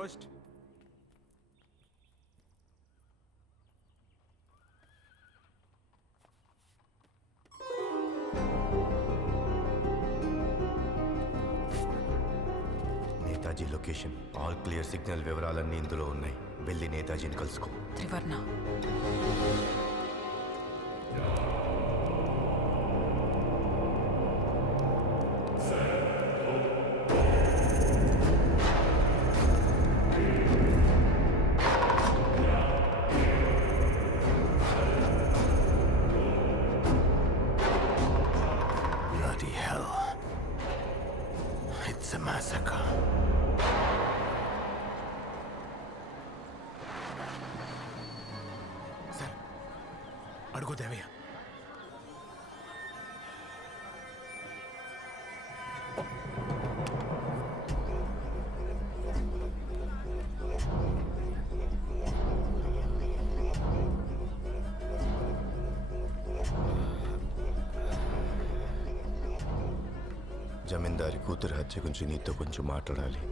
Post. Netaji location, all clear signal వివరాలన్నీ ఇందులో ఉన్నాయి. వెళ్ళి నేతాజీని కలుసుకో. త్రివర్ణ Bloody hell. It's a massacre. Sir, అడుగు దేవయ్య. జమీందారి కూతురు హత్య గురించి నీతో కొంచెం మాట్లాడాలి.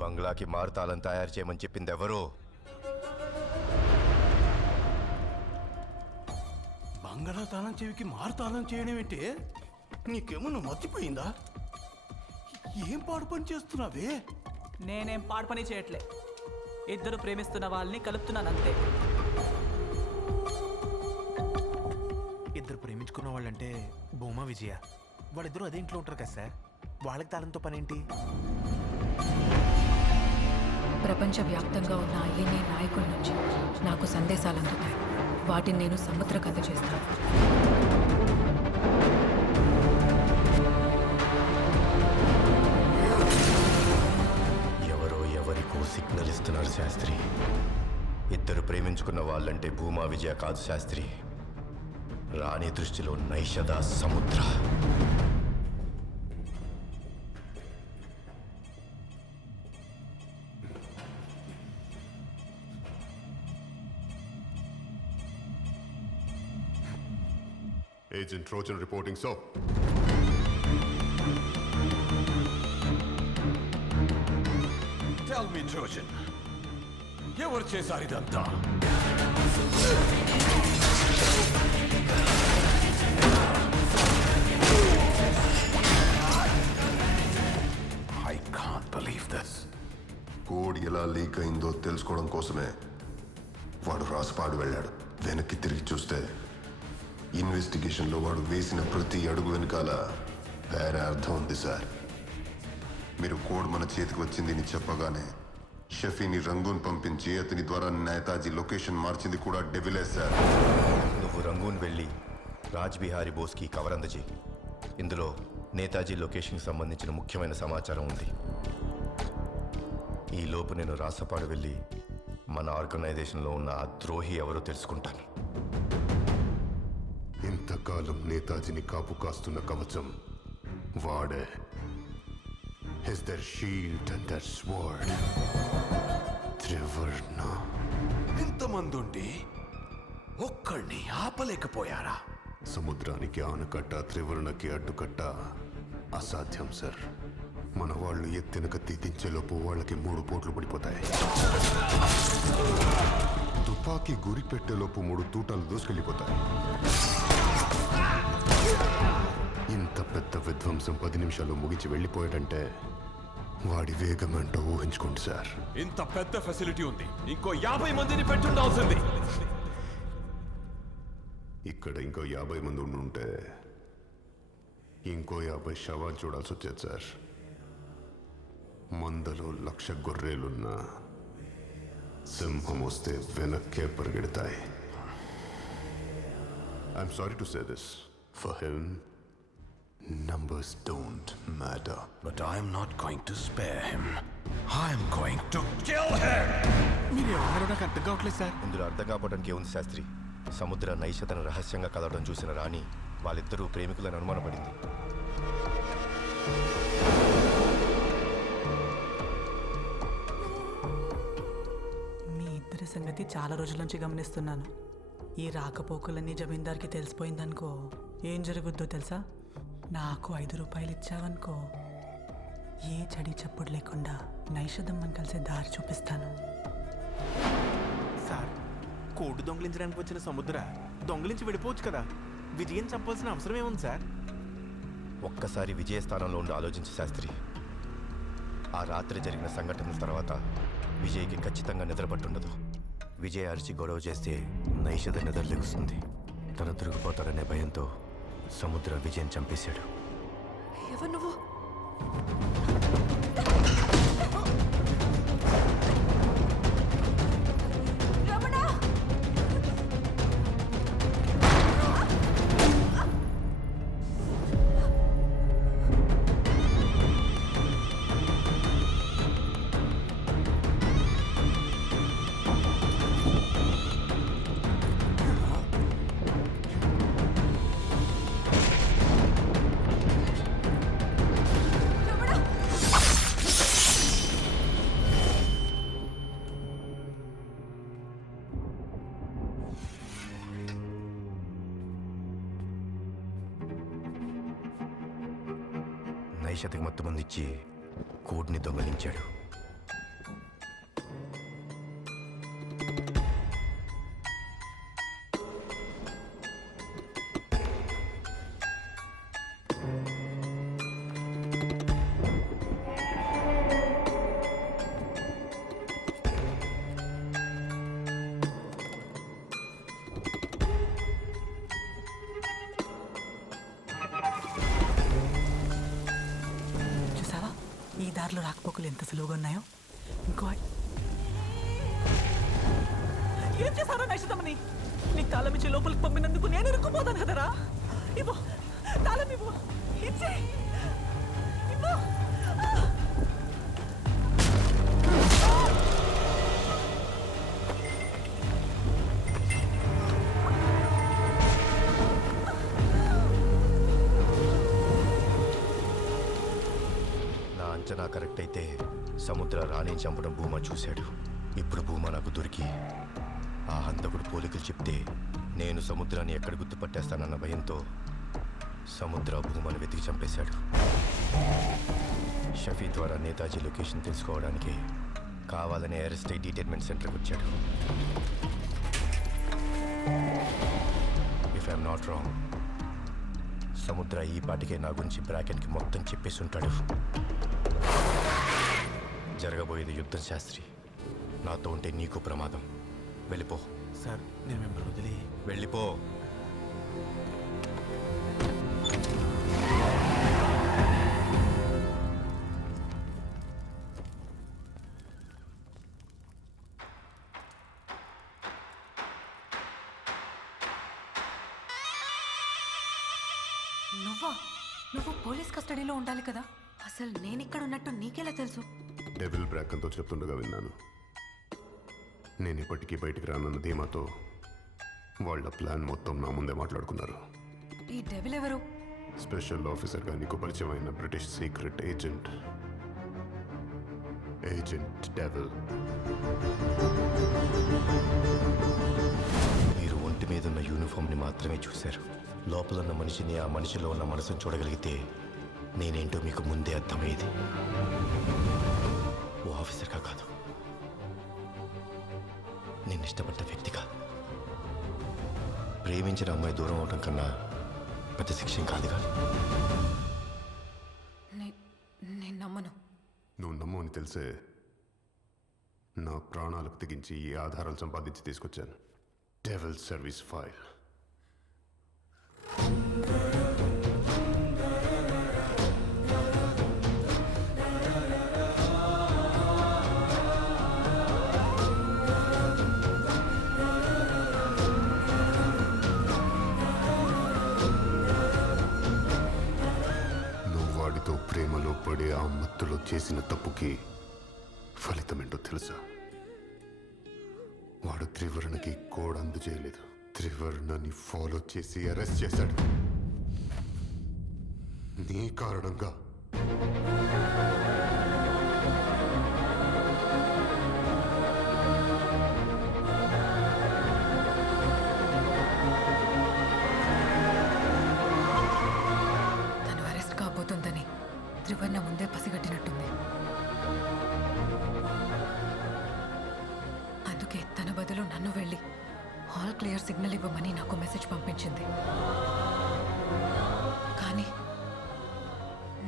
బంగ్లాకి మారుతాళం తయారు చేయమని చెప్పింది ఎవరు? బంగాళా తాళం చెవికి మారుతాళం చేయడం ఏంటి? నీకేమన్నా మర్చిపోయిందా? ఏం పాడు పని చేస్తున్నావే? నేనేం పాడు పని చేయట్లే. ఇద్దరు ప్రేమిస్తున్న వాళ్ళని కలుపుతున్నాను అంతే. ఇద్దరు ప్రేమించుకున్న వాళ్ళంటే భూమా విజయ వాళ్ళిద్దరూ అదే ఇంట్లో ఉంటారు కదా సార్. వాళ్ళకి తాళంతో పనేంటి? ప్రపంచవ్యాప్తంగా ఉన్న ఐఎన్ఏ నాయకుల నుంచి నాకు సందేశాలు అందుతాయి. వాటిని నేను సముద్ర కథ చేస్తాను. ఎవరో ఎవరికో సిగ్నల్ ఇస్తున్నారు శాస్త్రి. ఇద్దరు ప్రేమించుకున్న వాళ్ళంటే భూమా విజయ కాదు శాస్త్రి, రాణి దృష్టిలో నైషద సముద్ర. Agent Trojan reporting, so. Tell me, Trojan, ఎవరు చేశారు ఇదంతా? I can't believe this. Code ఎలా లీక్ అయిందో తెలుసుకోవడం కోసమే వాడు రాసుపాడు వెళ్ళాడు. వెనక్కి తిరిగి చూస్తే ఇన్వెస్టిగేషన్లో వాడు వేసిన ప్రతి అడుగు వెనకాల వేరే అర్థం ఉంది సార్. మీరు కోడ్ మన చేతికి వచ్చింది చెప్పగానే షఫీని రంగూన్ పంపించి అతని ద్వారా నేతాజీ లొకేషన్ మార్చింది కూడా డెవిలే సార్. నువ్వు రంగూన్ వెళ్ళి రాజ్ బిహారీ బోస్కి కవర్ అందజేయి. ఇందులో నేతాజీ లొకేషన్కి సంబంధించిన ముఖ్యమైన సమాచారం ఉంది. ఈ లోపు నేను రాసపాడు వెళ్ళి మన ఆర్గనైజేషన్లో ఉన్న ఆ ద్రోహి ఎవరో తెలుసుకుంటాను. ఇంతకాలం నేతాజీని కాపు కాస్తున్న కవచం వాడే. Is their shield and their sword. Trivarna. ఇంతమందుండి ఒక్కడిని ఆపలేకపోయారా? సముద్రానికి ఆనకట్ట త్రివర్ణకి అడ్డుకట్ట అసాధ్యం సార్. మన వాళ్ళు ఎత్తిన కత్తి దించేలోపు వాళ్ళకి 3 పోట్లు పడిపోతాయి. తుపాకీ గురి పెట్టేలోపు 3 తూటాలు దూసుకెళ్ళిపోతాయి. ఇంత పెద్ద విధ్వంసం 10 నిమిషాల్లో ముగించి వెళ్ళిపోయాడంటే వాడి వేగమంటూ ఊహించుకోండి సార్. ఇంత పెద్ద ఫెసిలిటీ ఉంది, ఇంకో 50 మందిని పెట్టుండాల్సింది. ఇక్కడ ఇంకో 50 మంది ఉండుంటే ఇంకో 50 శవాలు చూడాల్సి వచ్చేది సార్. మందలో 1,00,000 గొర్రెలున్నా సింహం వస్తే వెనక్కే పరిగెడతాయి. I'm sorry to say this. For him numbers don't matter. But I'm not going to spare him. I'm going to kill him. మీరు ఎవరో నాకు అర్థం కావట్లేదు సార్. ఇందులో అర్థం కావడానికి ఏముంది శాస్త్రి? సముద్ర నైషతను రహస్యంగా కలవడం చూసిన రాణి వాళ్ళిద్దరూ ప్రేమికులను అనుమానపడింది. మీ ఇద్దరి సంగతి చాలా రోజుల నుంచి గమనిస్తున్నాను. ఈ రాకపోకలన్నీ జమీందార్కి తెలిసిపోయిందనుకో ఏం జరుగుద్దో తెలుసా? నాకు 5 రూపాయలు ఇచ్చావనుకో ఏ చడి చప్పుడు లేకుండా నైషదమ్మని కలిసే దారి చూపిస్తాను. సార్, కోటు దొంగిలించడానికి వచ్చిన సముద్ర దొంగిలించి వెళ్ళిపోవచ్చు కదా. విజయం చంపాల్సిన అవసరం ఏముంది సార్? ఒక్కసారి విజయ స్థానంలో ఉండి ఆలోచించు శాస్త్రి. ఆ రాత్రి జరిగిన సంఘటనల తర్వాత విజయ్కి ఖచ్చితంగా నిద్రపట్టుండదు. విజయ్ అరిచి గొడవ చేస్తే నైషద నిద్ర లెగుస్తుంది. తను తిరిగిపోతాడనే భయంతో సముద్ర విజయం చంపేశాడు. ఎవరు నువ్వు? నైషతికి మొత్తం మంది ఇచ్చి కోడ్ని దొంగలించాడు. ఈ దారిలో రాకపోకలు ఎంత సులువుగా ఉన్నాయో. ఇంకో ఏం చేశారో నైషదమ్మని? నీకు తాళం ఇచ్చి లోపలికి పంపినందుకు నేను ఇరుక్కుపోతాను కదరా. ఇవ్వు తాళం, ఇవ్వు, ఇచ్చే ఇవ్వు. అంచనా కరెక్ట్ అయితే సముద్ర రాణిని చంపడం భూమా చూశాడు. ఇప్పుడు భూమా నాకు దొరికి ఆ హంతకుడు పోలికలు చెప్తే నేను సముద్రాన్ని ఎక్కడ గుర్తుపట్టేస్తానన్న భయంతో సముద్ర భూమాను వెతికి చంపేశాడు. షఫీ ద్వారా నేతాజీ లొకేషన్ తెలుసుకోవడానికి కావాలనే అరెస్ట్ డీటైన్మెంట్ సెంటర్కి వచ్చాడు. ఇఫ్ ఐఎమ్ నాట్ రాంగ్, సముద్ర ఈ పాటికే నా గురించి బ్రాకెట్కి మొత్తం చెప్పేసి ఉంటాడు. జరగబోయేది యుద్ధం శాస్త్రి. నాతో ఉంటే నీకు ప్రమాదం. వెళ్ళిపో. సార్, నేను మిమ్మల్ని వదిలి వెళ్ళిపో. నువ్వు పోలీస్ కస్టడీలో ఉండాలి కదా. అసలు నేను ఇక్కడ ఉన్నట్టు నీకెలా తెలుసు? డెవిల్ బ్రాకంతో చెప్తుండగా విన్నాను. నేను ఇప్పటికీ బయటికి రానన్న ధీమాతో వాళ్ళ ప్లాన్ మొత్తం నా ముందే మాట్లాడుకున్నారు. ఈ డెవిల్ ఎవరు? స్పెషల్ ఆఫీసర్గా నీకు పరిచయం అయిన బ్రిటిష్ సీక్రెట్ ఏజెంట్ డెవిల్. మాత్రమే చూశారు. లోపల ఉన్న మనిషిని, ఆ మనిషిలో ఉన్న మనసును చూడగలిగితే నేనేంటో మీకు ముందే అర్థమయ్యేది. ఓ ఆఫీసర్గా కాదు, నేను ఇష్టపడ్డ వ్యక్తిగా. ప్రేమించిన అమ్మాయి దూరం అవడం కన్నా పెద్ద శిక్ష కాదుగా. నేను నమ్మను. నువ్వు నమ్ము అని తెలిసే నా ప్రాణాలకు తెగించి ఈ ఆధారాలు సంపాదించి తీసుకొచ్చాను. Devil service file. నువ్వు వాడితో ప్రేమలో పడే ఆ మత్తులో చేసిన తప్పుకి ఫలితమేంటో తెలుసా? వాడు త్రివర్ణకి కోడ్ అందజేయలేదు. త్రివర్ణని ఫాలో చేసి అరెస్ట్ చేశాడు. నీ కారణంగా. తను అరెస్ట్ కాబోతుందని త్రివర్ణ ముందే పసిగట్టినట్టుంది. అందుకే తన బదులు నన్ను వెళ్ళి ఆల్ క్లియర్ సిగ్నల్ ఇవ్వమని నాకు మెసేజ్ పంపించింది. కానీ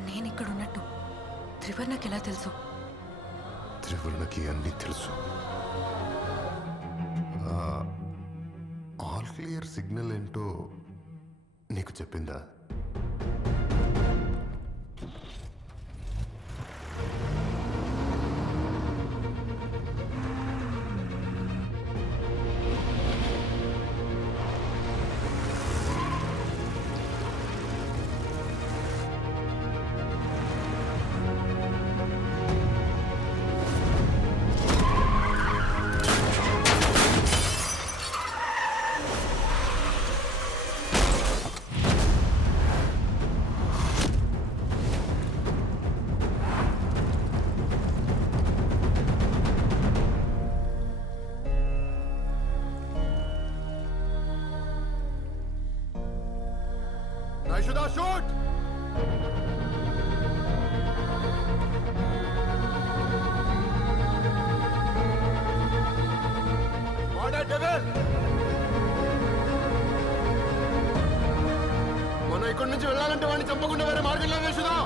నేను ఇక్కడ ఉన్నట్టు త్రివర్ణకి ఎలా తెలుసు? త్రివర్ణకి అన్నీ తెలుసు. ఆల్ క్లియర్ సిగ్నల్ ఏంటో నీకు చెప్పిందా? Shoot! మనం ఇక్కడి నుంచి వెళ్ళాలంటే వాడిని చంపకుండా వేరే మార్గంలో వేసుదా.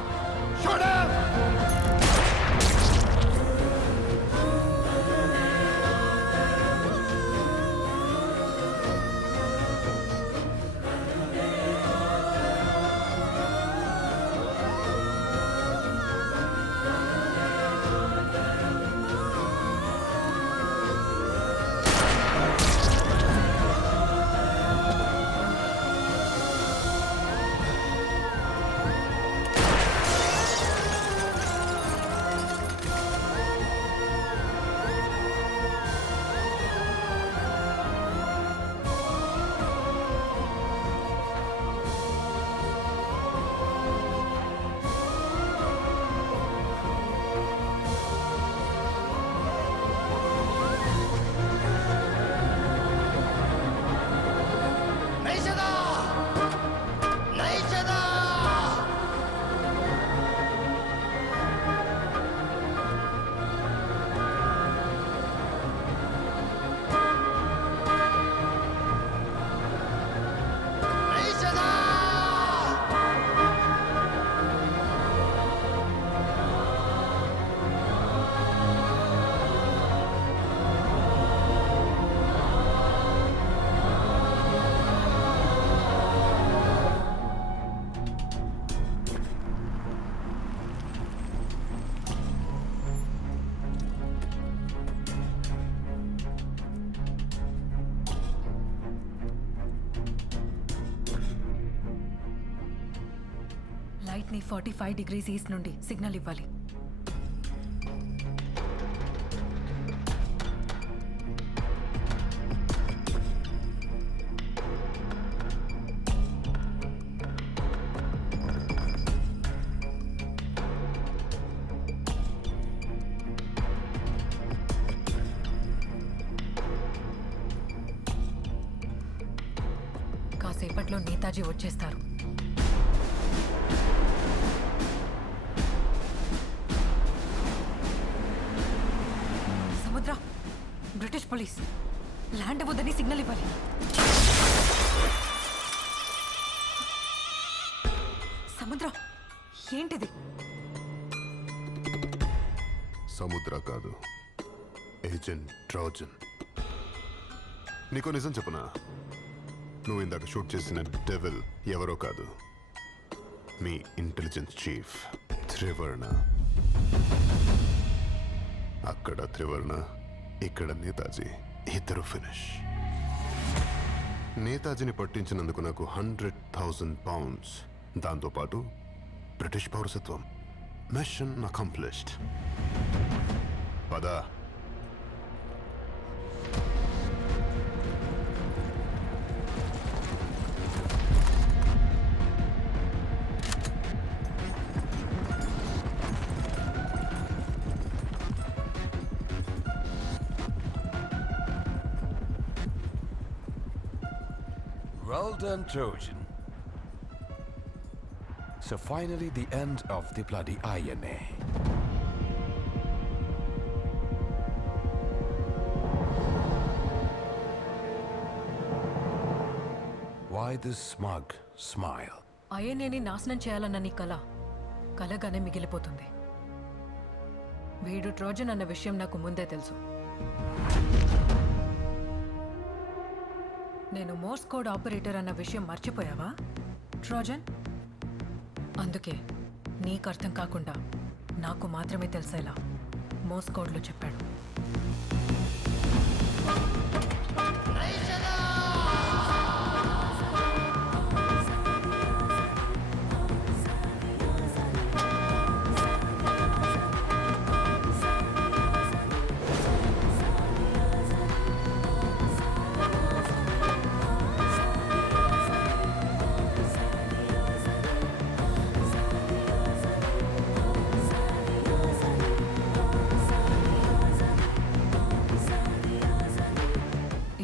లైట్ని 45 degrees ఈస్ట్ నుండి సిగ్నల్ ఇవ్వాలి. కాసేపట్లో నేతాజీ వచ్చేస్తారు. సముద్ర, బ్రిటిష్ పోలీస్ ల్యాండ్ ఇవ్వదని సిగ్నల్ ఇవ్వాలి. సముద్ర, ఏంటిది? సముద్ర కాదు, ఏజెంట్ ట్రోజన్. నీకు నిజం చెప్పనా, నువ్వు ఇందాక షూట్ చేసిన డెవిల్ ఎవరో కాదు, మీ ఇంటెలిజెన్స్ చీఫ్ త్రివర్ణ. అక్కడ త్రివర్ణ, ఇక్కడ నేతాజీ, ఇద్దరు ఫినిష్. నేతాజీని పట్టించినందుకు నాకు 100,000 pounds, దాంతోపాటు బ్రిటిష్ పౌరసత్వం. Mission accomplished. పదా. Well done, Trojan. So finally the end of the bloody INA. Why this smug smile? ఐఎన్ఏని నాశనం చేయాలన్న నీ కలగానే మిగిలిపోతుంది. వీడు ట్రోజన్ అన్న విషయం నాకు ముందే తెలుసు. నేను మోర్స్ కోడ్ ఆపరేటర్ అన్న విషయం మర్చిపోయావా ట్రోజన్? అందుకే నీకు అర్థం కాకుండా నాకు మాత్రమే తెలిసేలా మోర్స్ కోడ్లో చెప్పాడు.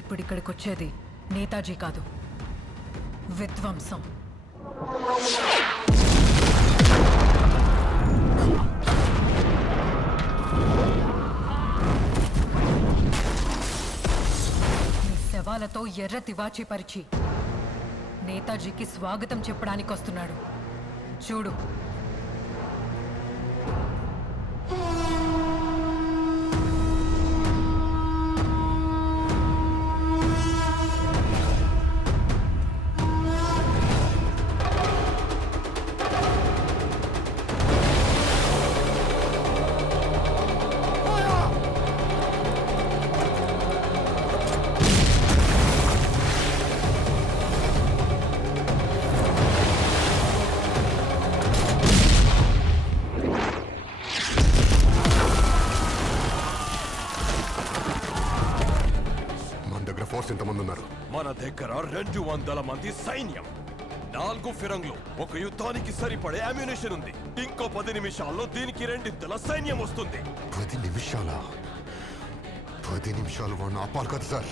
ఇప్పుడు ఇక్కడికి వచ్చేది నేతాజీ కాదు, విధ్వంసం. మీ శవాలతో ఎర్ర తివాచీ పరిచి నేతాజీకి స్వాగతం చెప్పడానికి వస్తున్నాడు. చూడు. ఫోర్స్ ఎంతమంది ఉన్నారు? మన దగ్గర 200 మంది సైన్యం, 4 ఫిరంగులు, ఒక యుద్ధానికి సరిపడే అమ్యునిషన్ ఉంది. ఇంకో 10 నిమిషాల్లో దీనికి 2 సైన్యం వస్తుంది. 10 నిమిషాలా? 10 నిమిషాలు వాడిని ఆపాలి కదా సార్.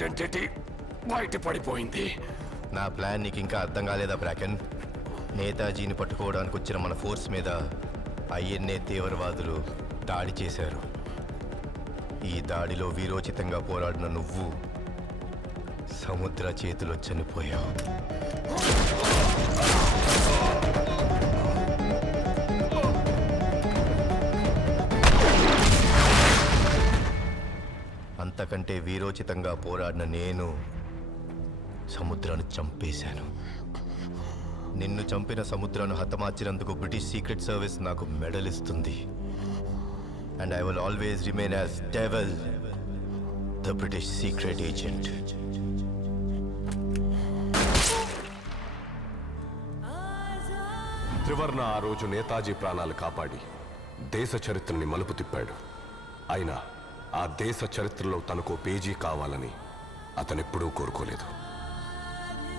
ఐడెంటిటీ బయటపడిపోయింది. నా ప్లాన్ నీకు ఇంకా అర్థం కాలేదా బ్రాకెన్? నేతాజీని పట్టుకోవడానికి వచ్చిన మన ఫోర్స్ మీద ఐఎన్ఏ తీవ్రవాదులు దాడి చేశారు. ఈ దాడిలో వీరోచితంగా పోరాడిన నువ్వు సముద్ర చేతిలో చనిపోయావు. అంతకంటే వీరోచితంగా పోరాడిన నేను సముద్రాన్ని చంపేశాను. నిన్ను చంపిన సముద్రాన్ని హతమార్చినందుకు బ్రిటిష్ సీక్రెట్ సర్వీస్ నాకు మెడల్ ఇస్తుంది. And I will always remain as devil, the British secret agent. త్రివర్ణ ఆ రోజు నేతాజీ ప్రాణాలు కాపాడి దేశ చరిత్రని మలుపు తిప్పాడు. అయినా ఆ దేశ చరిత్రలో తనకో పేజీ కావాలని అతనెప్పుడూ కోరుకోలేదు.